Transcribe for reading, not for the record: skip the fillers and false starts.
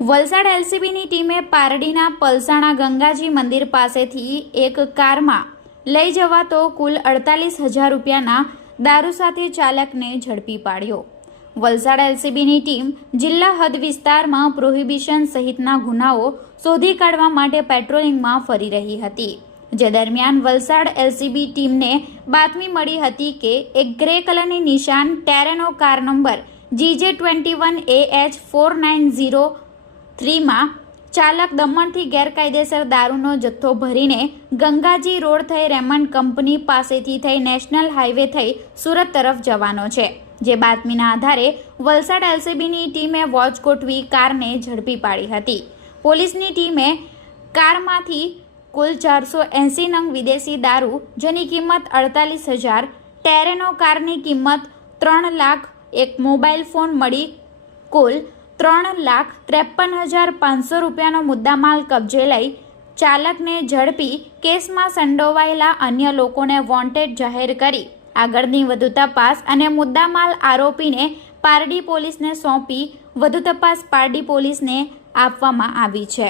વલસાડ એલસીબીની ટીમે પારડીના પલસાણા ગંગાજી મંદિર પાસેથી એક કારમાં લઈ જવાતો કુલ 48,000 રૂપિયાના દારૂ સાથે ચાલકને ઝડપી પાડ્યો। વલસાડ એલસીબીની ટીમ જિલ્લા હદ વિસ્તારમાં પ્રોહિબિશન સહિતના ગુનાઓ શોધી કાઢવા માટે પેટ્રોલિંગમાં ફરી રહી હતી, જે દરમિયાન વલસાડ એલસીબી ટીમને બાતમી મળી હતી કે એક ગ્રે કલરની નિશાન ટેરેનો કાર નંબર GJ21AH4903 માં ચાલક દમણથી ગેરકાયદેસર દારૂનો જથ્થો ભરીને ગંગાજી રોડ થઈ રેમન્ડ કંપની પાસેથી થઈ નેશનલ હાઈવે થઈ સુરત તરફ જવાનો છે, જે બાતમીના આધારે વલસાડ એલસીબીની ટીમે વોચ ગોઠવી કારને ઝડપી પાડી હતી। પોલીસની ટીમે કારમાંથી કુલ 480 નંગ વિદેશી દારૂ, જેની કિંમત 48,000, ટેરેનો કારની કિંમત 3 લાખ, એક મોબાઈલ ફોન મળી કુલ 3,53,500 રૂપિયાનો મુદ્દામાલ કબજે લઈ ચાલકને ઝડપી કેસમાં સંડોવાયેલા અન્ય લોકોને વોન્ટેડ જાહેર કરી આગળની વધુ તપાસ અને મુદ્દામાલ આરોપીને પારડી પોલીસને સોંપી વધુ તપાસ પારડી પોલીસને આપવામાં આવી છે।